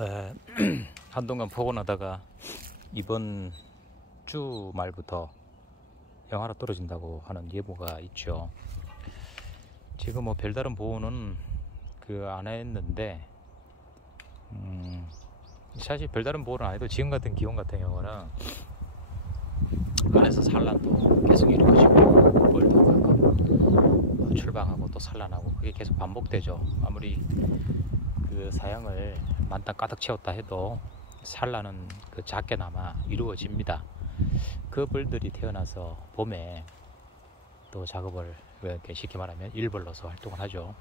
에, 한동안 포근하다가 이번 주 말부터 영하로 떨어진다고 하는 예보가 있죠. 지금 뭐 별다른 보호는 안 했는데, 사실 별다른 보호는 안 해도 지금 같은 기온 같은 경우는 안에서 산란도 계속 이루어지고 벌도 가끔 출방하고 또 산란하고 그게 계속 반복되죠. 아무리 그 사양을 만땅 가득 채웠다 해도 산란은 작게나마 이루어집니다. 그 벌들이 태어나서 봄에 또 작업을 이렇게 쉽게 말하면 일벌로서 활동을 하죠.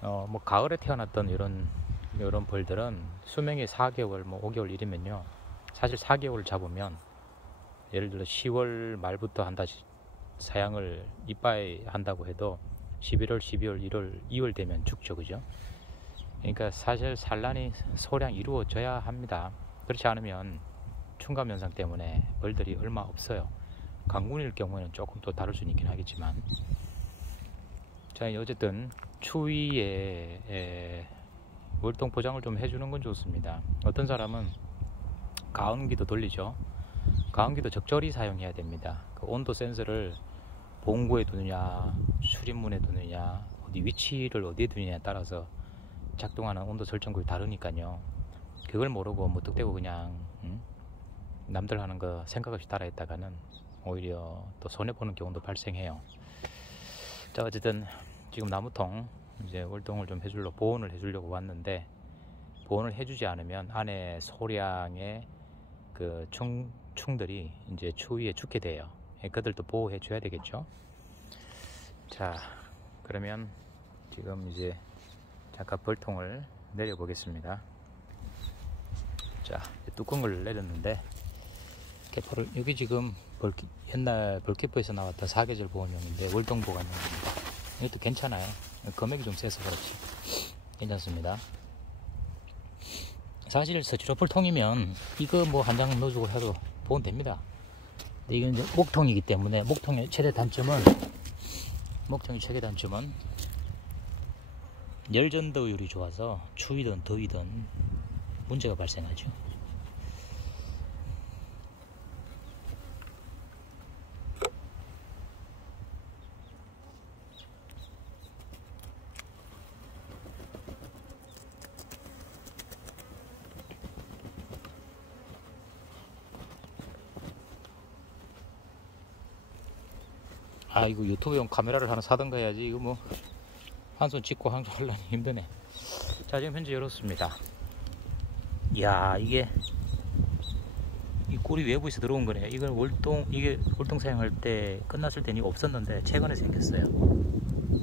뭐 가을에 태어났던 이런 벌들은 수명이 4개월, 뭐 5개월 이르면요, 사실 4개월 잡으면 예를 들어 10월 말부터 한다시 사양을 이빠이 한다고 해도 11월, 12월, 1월, 2월 되면 죽죠, 그죠? 그러니까 사실 산란이 소량 이루어져야 합니다. 그렇지 않으면 충감 현상 때문에 벌들이 얼마 없어요. 강군일 경우에는 조금 또 다를 수는 있긴 하겠지만, 자, 어쨌든 추위에 월동 포장을 좀 해주는 건 좋습니다. 어떤 사람은 가온기도 돌리죠. 가온기도 적절히 사용해야 됩니다. 그 온도 센서를 봉구에 두느냐, 출입문에 두느냐, 어디 위치를 어디에 두느냐에 따라서 작동하는 온도 설정구이 다르니까요. 그걸 모르고 무턱대고 그냥 남들 하는 거 생각 없이 따라했다가는 오히려 또 손해보는 경우도 발생해요. 자, 어쨌든 지금 나무통 이제 월동을 좀 보온을 해주려고 왔는데, 보온을 해주지 않으면 안에 소량의 그 충들이 이제 추위에 죽게 돼요. 그들도 보호해 줘야 되겠죠. 자, 그러면 지금 이제 잠깐 벌통을 내려 보겠습니다. 자, 뚜껑을 내렸는데, 개포를, 여기 지금 옛날 벌개포에서 나왔던 사계절 보온용인데 월동 보관용입니다. 이것도 괜찮아요. 금액이 좀 세서 그렇지 괜찮습니다. 사실 스티로폴통이면 이거 뭐 한 장 넣어주고 해도 보온 됩니다. 근데 이건 이제 목통이기 때문에 목통의 최대 단점은 열전도율이 좋아서 추위든 더위든 문제가 발생하죠. 아, 이거 유튜브용 카메라를 하나 사던가 해야지. 이거 뭐 한 손 찍고 한 손 하려니 힘드네. 자, 지금 현재 이렇습니다. 이야, 이게 이 꿀이 외부에서 들어온 거네요. 이게 월동 사용할 때 끝났을 때는 이거 없었는데 최근에 생겼어요.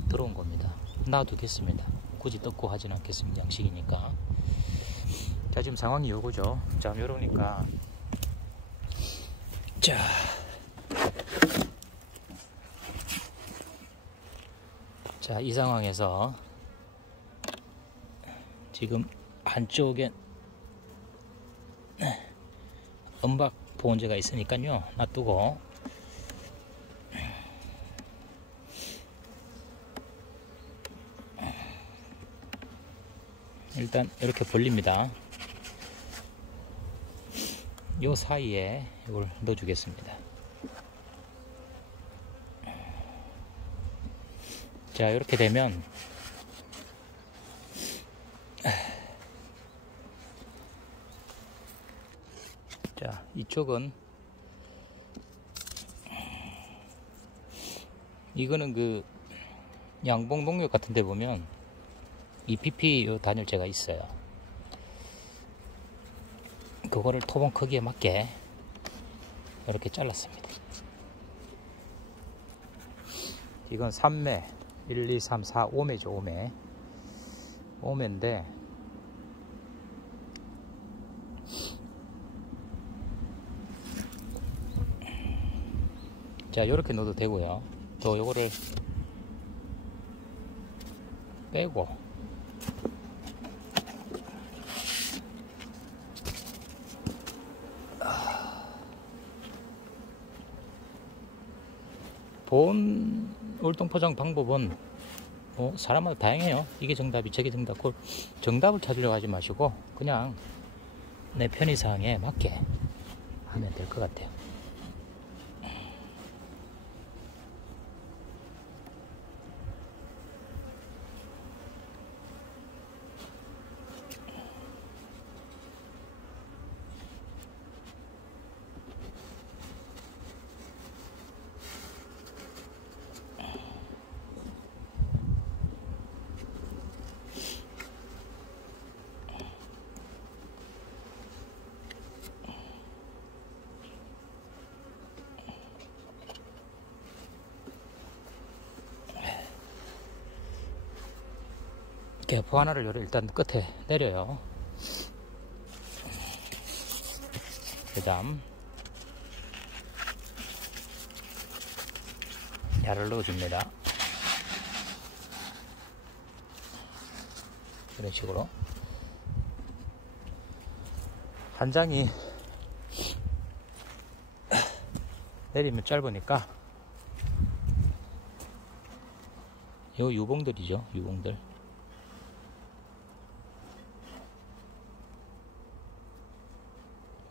들어온 겁니다. 놔두겠습니다. 굳이 뜯고 하진 않겠습니다. 양식이니까. 자, 지금 상황이 요거죠. 자, 요러니까 자, 이 상황에서 지금 한쪽에 은박 보온재가 있으니까요, 놔두고 일단 이렇게 벌립니다. 요 사이에 이걸 넣어 주겠습니다. 자, 이렇게 되면 자, 이쪽은 이거는 그 양봉 농협 같은 데 보면 이 PP 요 단열재가 있어요. 그거를 토봉 크기에 맞게 이렇게 잘랐습니다. 이건 3매 1, 2, 3, 4, 5매죠. 5매인데 자, 요렇게 넣어도 되고요. 또 요거를 빼고 보온 월동 포장 방법은 사람마다 다양해요. 이게 정답이 저게 정답. 그 정답을 찾으려고 하지 마시고 그냥 내 편의사항에 맞게 하면 될 것 같아요. 개포 하나를 일단 끝에 내려요. 그 다음 야를 넣어줍니다. 이런 식으로 한 장이 내리면 짧으니까 요 유봉들이죠. 유봉들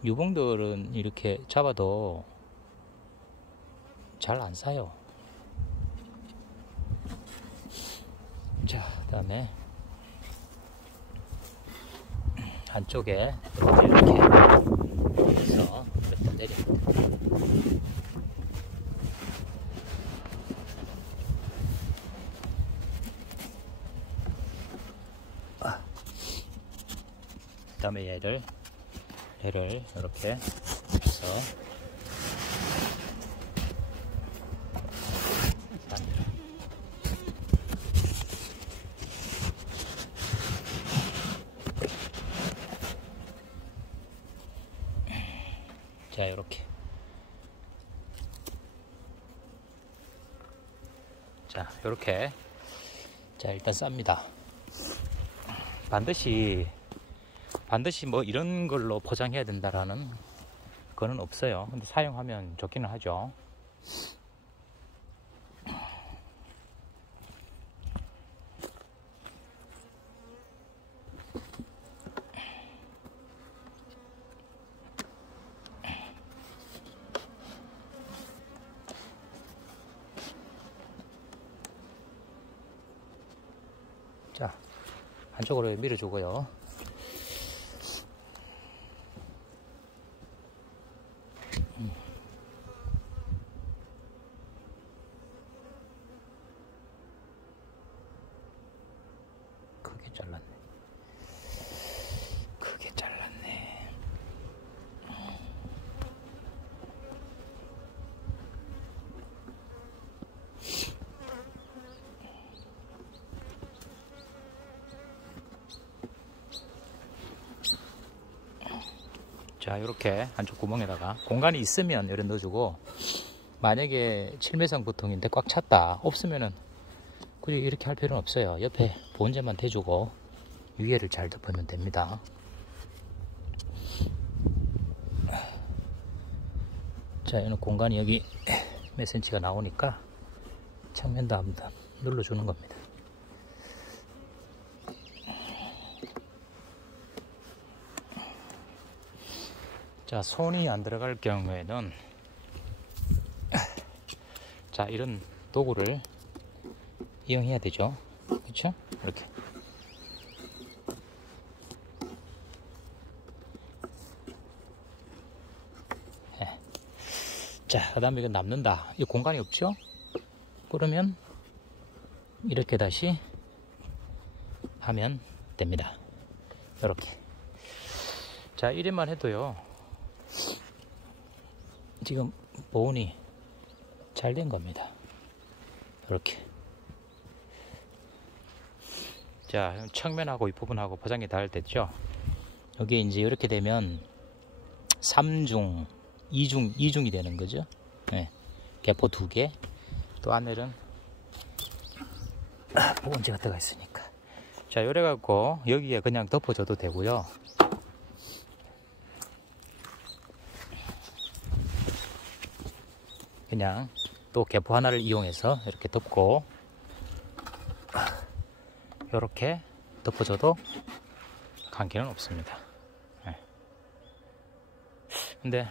유봉들은 이렇게 잡아도 잘 안 사요. 자, 그 다음에 안쪽에 이렇게 해서 이렇게 내립니다. 그 다음에 얘를 이렇게 해서 자, 이렇게. 자, 이렇게. 자, 일단 쌉니다. 반드시 뭐 이런 걸로 포장해야 된다라는 거는 없어요. 근데 사용하면 좋기는 하죠. 자, 한쪽으로 밀어주고요. 크게 잘랐네. 자, 이렇게 한쪽 구멍에다가 공간이 있으면 이렇게 넣어주고, 만약에 7매상 보통인데 꽉 찼다 없으면은 굳이 이렇게 할 필요는 없어요. 옆에 보온재만 대주고 위에를 잘 덮으면 됩니다. 자, 이는 공간이 여기 몇 센치가 나오니까 측면도 한번 눌러주는 겁니다. 자, 손이 안 들어갈 경우에는 자, 이런 도구를 이용해야 되죠. 그렇죠? 이렇게. 네. 자, 그 다음에 이거 남는다. 이 공간이 없죠? 그러면 이렇게 다시 하면 됩니다. 이렇게. 자, 이래만 해도요, 지금 보온이 잘 된 겁니다. 이렇게. 자, 측면하고 윗부분하고 포장이 다 됐죠. 여기 이제 이렇게 되면 3중, 2중이 되는 거죠. 네. 개포 2개. 또 안에는 보온재가 들어가 있으니까. 자, 이래 갖고 여기에 그냥 덮어줘도 되고요. 그냥 또 개포 하나를 이용해서 이렇게 덮고 이렇게 덮어줘도 감기는 없습니다. 네. 근데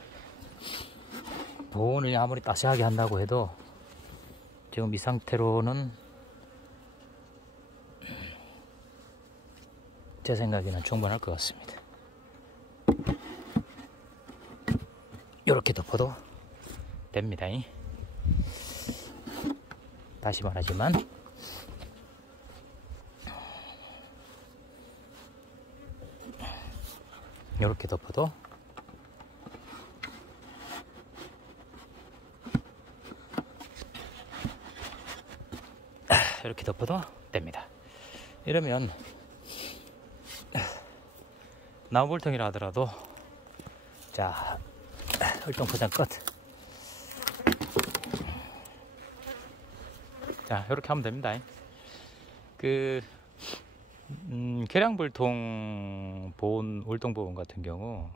보온을 아무리 따스하게 한다고 해도 지금 이 상태로는 제 생각에는 충분할 것 같습니다. 이렇게 덮어도 됩니다. 다시 말하지만 이렇게 덮어도 이렇게 덮어도 됩니다. 이러면 나무불통이라 하더라도 자 활동 포장 끝. 자 이렇게 하면 됩니다. 계량불통 보온 울통보온 같은 경우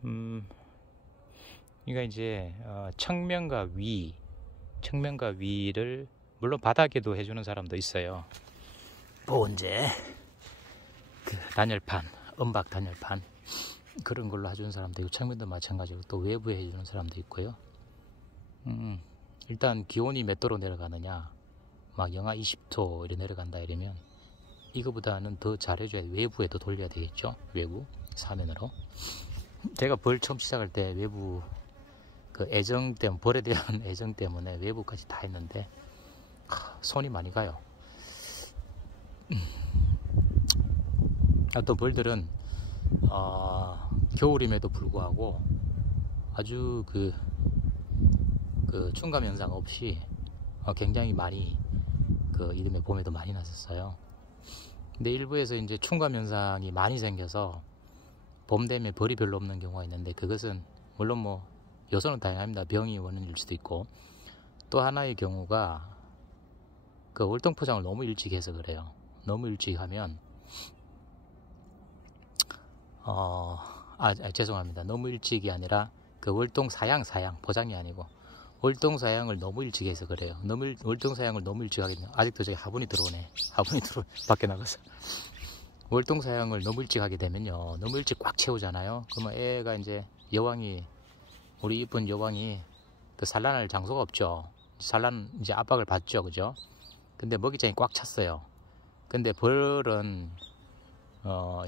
그러니까 이제 측면과 위를 물론 바닥에도 해주는 사람도 있어요. 보온재 단열판, 은박 단열판 그런 걸로 해주는 사람도 있고, 측면도 마찬가지로 또 외부에 해주는 사람도 있고요. 일단 기온이 몇 도로 내려가느냐, 막 영하 20도 이렇게 내려간다 이러면 이거보다는 더 잘해줘야 외부에도 돌려야 되겠죠. 외부 사면으로. 제가 벌 처음 시작할 때 외부 애정 때문에, 벌에 대한 애정 때문에 외부까지 다 했는데 손이 많이 가요. 또 벌들은 겨울임에도 불구하고 아주 충감 현상 없이 굉장히 많이 이듬해 봄에도 많이 났었어요. 근데 일부에서 이제 충감 현상이 많이 생겨서 봄 되면 벌이 별로 없는 경우가 있는데, 그것은 물론 뭐 요소는 다양합니다. 병이 원인일 수도 있고, 또 하나의 경우가 월동 포장을 너무 일찍 해서 그래요. 너무 일찍 하면 죄송합니다. 너무 일찍이 아니라 월동 사양 포장이 아니고 월동 사양을 너무 일찍 해서 그래요. 월동 사양을 너무 일찍 하게 되면, 아직도 저기 화분이 들어오네. 밖에 나가서. 월동 사양을 너무 일찍 하게 되면요, 너무 일찍 꽉 채우잖아요. 그러면 애가 이제 우리 이쁜 여왕이 산란할 장소가 없죠. 이제 압박을 받죠, 그죠? 근데 먹이장이 꽉 찼어요. 근데 벌은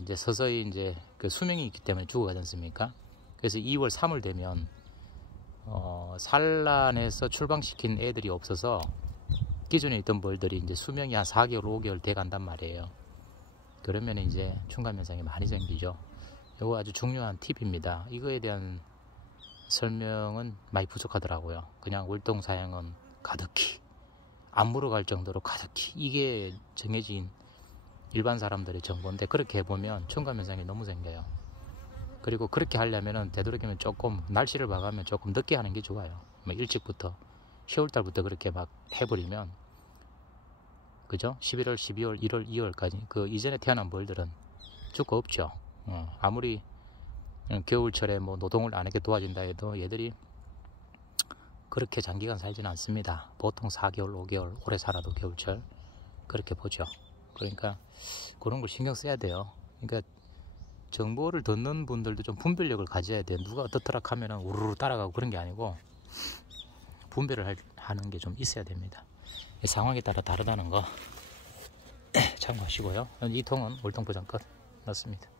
이제 서서히 이제 수명이 있기 때문에 죽어가지 않습니까? 그래서 2월 3월 되면 산란해서 출방시킨 애들이 없어서 기존에 있던 벌들이 이제 수명이 한 4개월 5개월 돼 간단 말이에요. 그러면 이제 충감 현상이 많이 생기죠. 이거 아주 중요한 팁입니다. 이거에 대한 설명은 많이 부족하더라고요. 그냥 월동 사양은 가득히, 안 물어갈 정도로 가득히, 이게 정해진 일반 사람들의 정보인데, 그렇게 해보면 충감 현상이 너무 생겨요. 그리고 그렇게 하려면은 되도록이면 조금 날씨를 봐가면 조금 늦게 하는 게 좋아요. 뭐 일찍부터 10월달부터 그렇게 막 해버리면, 그죠? 11월, 12월, 1월, 2월까지 이전에 태어난 벌들은 죽고 없죠. 아무리 겨울철에 뭐 노동을 안 하게 도와준다 해도 얘들이 그렇게 장기간 살지는 않습니다. 보통 4개월, 5개월 오래 살아도 겨울철 그렇게 보죠. 그러니까 그런 걸 신경 써야 돼요. 그러니까 정보를 듣는 분들도 좀 분별력을 가져야 돼요. 누가 어떻더라 하면은 우르르 따라가고 그런 게 아니고 분별을 하는 게 좀 있어야 됩니다. 상황에 따라 다르다는 거 참고하시고요. 이 통은 월동 포장 끝 났습니다.